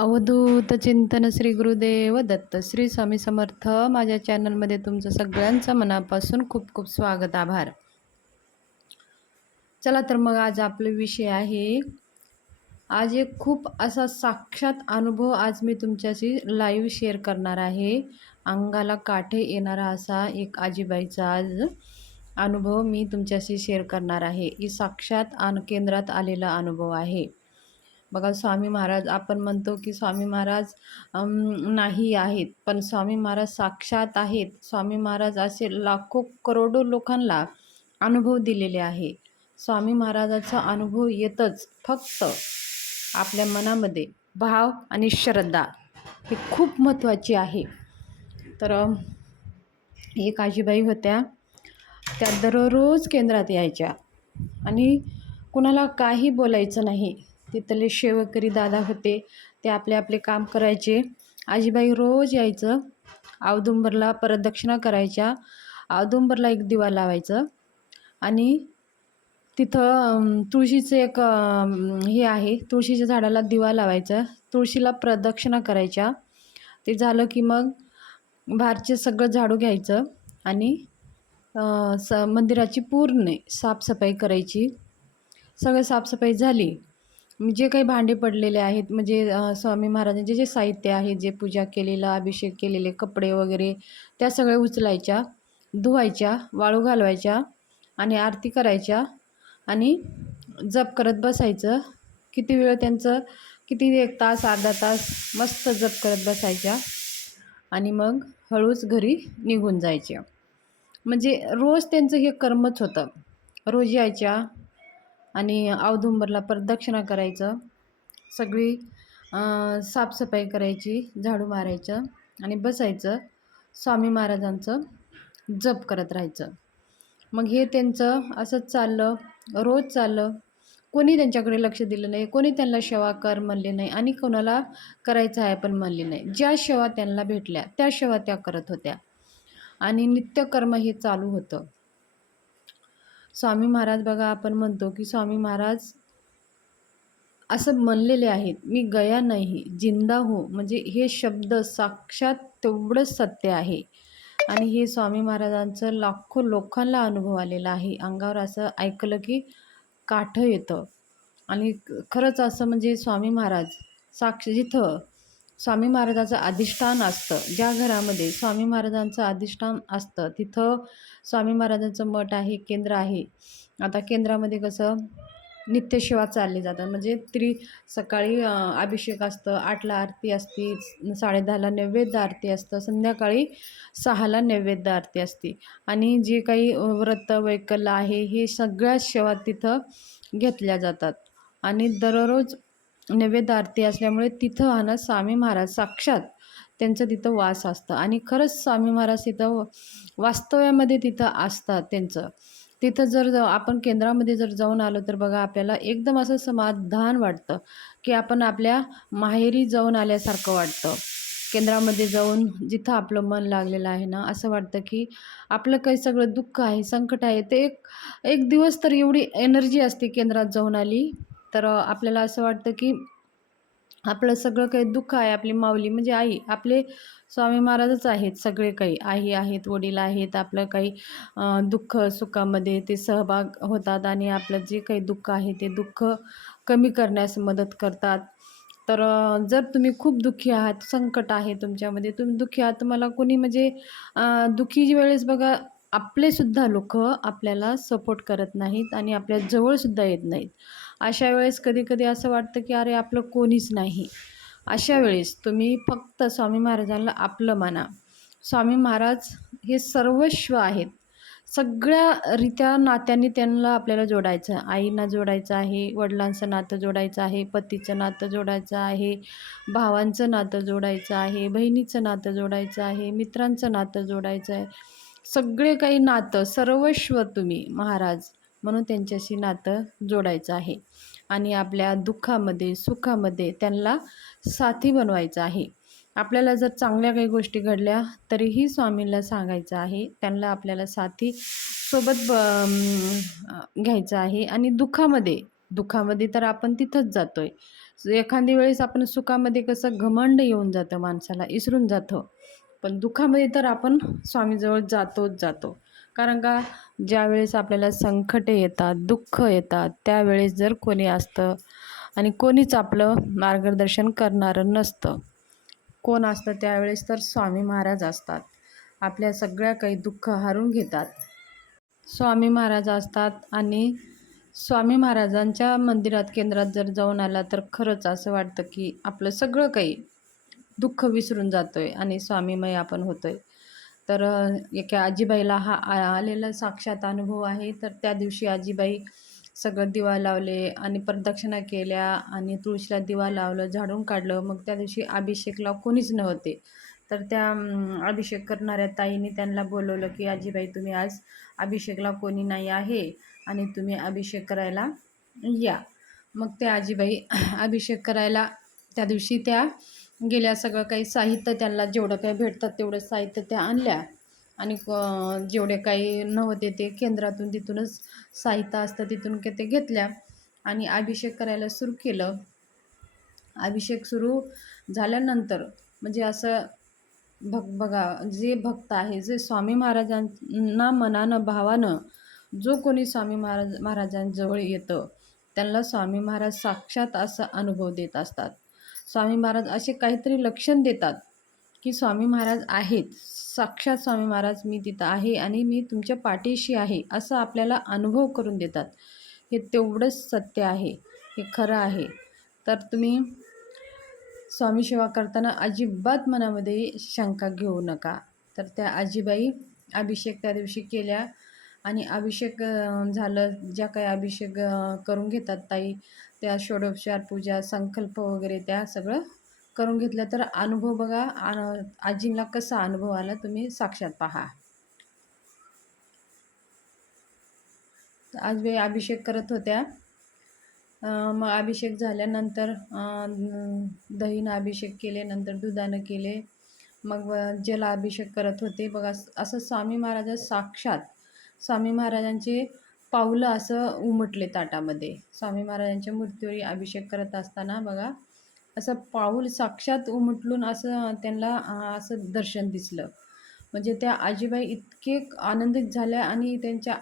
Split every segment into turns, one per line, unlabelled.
अवधूत चिंतन श्री गुरुदेव दत्त श्री स्वामी समर्थ. माझ्या चॅनलमध्ये तुमचं सगळ्यांचं मनापासून खूप खूप स्वागत आभार. चला तर मग आज आपला विषय आहे आज एक खूप असा साक्षात अनुभव आज मी तुमच्याशी लाईव्ह शेअर करणार आहे. अंगाला काठे येणारा असा एक आजीबाईचा आज अनुभव मी तुमच्याशी शेअर करणार आहे. ही साक्षात अन केंद्रात आलेला अनुभव आहे. बघा स्वामी महाराज आपण म्हणतो की स्वामी महाराज नाही आहेत पण स्वामी महाराज साक्षात आहेत. स्वामी महाराज असे लाखो करोडो लोकांना अनुभव दिलेले आहे. स्वामी महाराजाचा अनुभव येतच फक्त आपल्या मनामध्ये भाव आणि श्रद्धा हे खूप महत्त्वाची आहे. तर एक आजीबाई होत्या त्या दररोज केंद्रात यायच्या आणि कुणाला काही बोलायचं नाही. तिथले शेवकरी दादा होते. ते आपले आपले काम करायचे. आजीबाई रोज यायचं. औदुंबरला प्रदक्षिणा करायच्या. औदुंबरला एक दिवा लावायचं. आणि तिथं तुळशीचं एक हे आहे. तुळशीच्या झाडाला दिवा लावायचा. तुळशीला प्रदक्षिणा करायच्या. ते झालं की मग बाहेरचे सगळं झाडू घ्यायचं. आणि स मंदिराची पूर्ण साफसफाई करायची. सगळं साफसफाई झाली. जे काही भांडे पडलेले आहेत म्हणजे स्वामी महाराजांचे जे साहित्य आहे जे पूजा केलेलं अभिषेक केलेले कपडे वगैरे त्या सगळ्या उचलायच्या धुवायच्या वाळू घालवायच्या आणि आरती करायच्या आणि जप करत बसायचं. किती वेळ त्यांचं किती एक तास अर्धा तास मस्त जप करत बसायच्या आणि मग हळूच घरी निघून जायच्या. म्हणजे रोज त्यांचं हे कर्मच होतं. रोज यायच्या आणि औदुंबरला प्रदक्षिणा करायचं. सगळी साफसफाई करायची झाडू मारायचं आणि बसायचं. स्वामी महाराजांचं जप करत राहायचं. मग हे त्यांचं असंच चाललं रोज चाललं. कोणी त्यांच्याकडे लक्ष दिलं नाही कोणी त्यांना सेवा कर म्हणले नाही आणि कोणाला करायचं आहे पण म्हणले नाही. ज्या सेवा त्यांना भेटल्या त्या सेवा त्या करत होत्या. आणि नित्यकर्म हे चालू होतं. स्वामी महाराज बघा आपण म्हणतो की स्वामी महाराज असं म्हणलेले आहेत मी गया नाही जिंदा हो. म्हणजे हे शब्द साक्षात तेवढंच सत्य आहे. आणि हे स्वामी महाराजांचं लाखो लोकांना अनुभव आलेला आहे. अंगावर असं ऐकलं की काठं येतं. आणि खरंच असं म्हणजे स्वामी महाराज साक्ष जिथं स्वामी महाराजाचं अधिष्ठान असतं. ज्या घरामध्ये स्वामी महाराजांचं अधिष्ठान असतं तिथं स्वामी महाराजांचं मठ आहे केंद्र आहे. आता केंद्रामध्ये कसं नित्यसेवा चालली जातात. म्हणजे त्रि सकाळी अभिषेक असतं आठला आरती असती साडेदहाला नैवेद्य आरती असतं संध्याकाळी सहाला नैवेद्य आरती असते. आणि जे काही व्रत वैकल्य आहे हे सगळ्या सेवा तिथं घेतल्या जातात. आणि दररोज नैवेद्य आरती असल्यामुळे तिथं हा ना स्वामी महाराज साक्षात त्यांचं तिथं वास असतं. आणि खरंच स्वामी महाराज तिथं वास्तव्यामध्ये तिथं असतात त्यांचं. तिथं जर आपण केंद्रामध्ये जर जाऊन आलो तर बघा आपल्याला एकदम असं समाधान वाटतं की आपण आपल्या माहेरी जाऊन आल्यासारखं वाटतं. केंद्रामध्ये जाऊन जिथं आपलं मन लागलेलं आहे ना असं वाटतं की आपलं काही सगळं दुःख आहे संकट आहे. ते एक एक दिवस तर एवढी एनर्जी असते केंद्रात जाऊन आली. तर आपल्याला असं वाटतं की आपलं सगळं काही दुःख आहे आपली माऊली म्हणजे आई. आपले स्वामी महाराजच आहेत सगळे काही. आई आहेत वडील आहेत आपलं काही दुःख सुखामध्ये ते सहभाग होतात आणि आपलं जे काही दुःख आहे ते दुःख कमी करण्यास मदत करतात. तर जर तुम्ही खूप दुःखी आहात संकट आहे तुमच्यामध्ये तुम्ही दुःखी आहात तुम्हाला कोणी म्हणजे दुःखी वेळेस बघा आपलेसुद्धा लोक आपल्याला सपोर्ट करत नाहीत आणि आपल्या जवळसुद्धा येत नाहीत. अशा वेळेस कधी कधी असं वाटतं की अरे आपलं कोणीच नाही. अशा वेळेस तुम्ही फक्त स्वामी महाराजांना आपलं माना. स्वामी महाराज हे सर्वस्व आहेत. सगळ्या रित्या नात्यांनी त्यांना आपल्याला जोडायचं. आईना जोडायचं आहे वडिलांचं नातं जोडायचं आहे पतीचं नातं जोडायचं आहे भावांचं नातं जोडायचं आहे बहिणीचं नातं जोडायचं आहे मित्रांचं नातं जोडायचं आहे. सगळे काही नातं सर्वस्व तुम्ही महाराज. म्हणून त्यांच्याशी नातं जोडायचं आहे. आणि आपल्या दुःखामध्ये सुखामध्ये त्यांना साथी बनवायचं आहे. आपल्याला जर चांगल्या काही गोष्टी घडल्या तरीही स्वामींना सांगायचं आहे. त्यांना आपल्याला साथी सोबत ब घ्यायचं आहे. आणि दुःखामध्ये दुःखामध्ये तर आपण तिथंच जातो आहे एखादी वेळेस आपण सुखामध्ये कसं घमंड येऊन जातं माणसाला इसरून जातं. पण दुःखामध्ये तर आपण स्वामीजवळ जातोच जातो. कारण का ज्यावेळेस आपल्याला संकटे येतात दुःख येतात त्यावेळेस जर कोणी असतं आणि कोणीच आपलं मार्गदर्शन करणारं नसतं कोण असतं त्यावेळेस तर स्वामी महाराज असतात. आपल्या सगळ्या काही दुःख हरून घेतात. स्वामी महाराज असतात आणि स्वामी महाराजांच्या मंदिरात केंद्रात जर जाऊन आला तर खरंच असं वाटतं की आपलं सगळं काही दुःख विसरून जातो आहे आणि स्वामीमय आपण होतो आहे तर एका आजीबाईला हा आलेला साक्षात अनुभव आहे. तर त्या दिवशी आजीबाई सगळं दिवा लावले आणि प्रदक्षिणा केल्या आणि तुळशीला दिवा लावलं झाडून काढलं. मग त्या दिवशी अभिषेकला कोणीच नव्हते. तर त्या अभिषेक करणाऱ्या ताईने त्यांना बोलवलं की आजीबाई तुम्ही आज अभिषेकला कोणी नाही आहे आणि तुम्ही अभिषेक करायला या. मग त्या आजीबाई अभिषेक करायला त्या दिवशी त्या गेल्या सगळं काही साहित्य त्यांना जेवढं काही भेटतात तेवढं साहित्य त्या आणल्या. आणि क- जेवढे काही नव्हते ते केंद्रातून तिथूनच साहित्य असतं तिथून के ते घेतल्या. आणि अभिषेक करायला सुरू केलं. अभिषेक सुरू झाल्यानंतर म्हणजे असं भग बघा जे भक्त आहे जे स्वामी महाराजांना मनानं भावानं जो कोणी स्वामी महाराज महाराजांजवळ येतं त्यांना स्वामी महाराज साक्षात असा अनुभव देत असतात. स्वामी महाराज असे काहीतरी लक्षण देतात की स्वामी महाराज आहेत. साक्षात स्वामी महाराज मी तिथं आहे आणि मी तुमच्या पाठीशी आहे असं आपल्याला अनुभव करून देतात. हे तेवढंच सत्य आहे. हे खरं आहे. तर तुम्ही स्वामी सेवा करताना अजिबात मनामध्ये शंका घेऊ नका. तर त्या आजीबाई अभिषेक त्या दिवशी केल्या. आणि अभिषेक झालं ज्या काही अभिषेक करून घेतात ताई त्या षोडोपचार पूजा संकल्प वगैरे त्या सगळं करून घेतलं तर अनुभव बघा आजींना कसा अनुभव आला तुम्ही साक्षात पहा. आज वे अभिषेक करत होत्या. मग अभिषेक झाल्यानंतर दहीनं अभिषेक केले नंतर दुधानं केले. मग जलाभिषेक जल अभिषेक करत होते. बघा असं स्वामी महाराज साक्षात स्वामी महाराजांचे पाऊलं असं उमटले ताटामध्ये. स्वामी महाराजांच्या मूर्तीवर अभिषेक करत असताना बघा असं पाऊल साक्षात उमटलून असं त्यांना असं दर्शन दिसलं. म्हणजे त्या आजीबाई इतके आनंदित झाल्या आणि त्यांच्या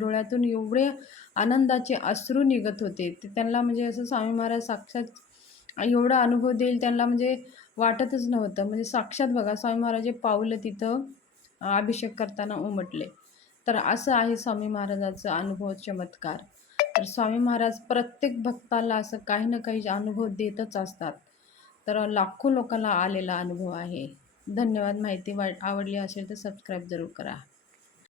डोळ्यातून एवढे आनंदाचे अश्रू निघत होते. ते त्यांना म्हणजे असं स्वामी महाराज साक्षात एवढा अनुभव देईल त्यांना म्हणजे वाटतच नव्हतं. म्हणजे साक्षात बघा स्वामी महाराज पाऊलं तिथं अभिषेक करताना उमटले. तर असं आहे स्वामी महाराजाचं अनुभव चमत्कार तर स्वामी महाराज प्रत्येक भक्ताला असं काही ना काही अनुभव देतच असतात. तर लाखो लोकांना आलेला अनुभव आहे. धन्यवाद. माहिती वाट आवडली असेल तर सबस्क्राईब जरूर करा.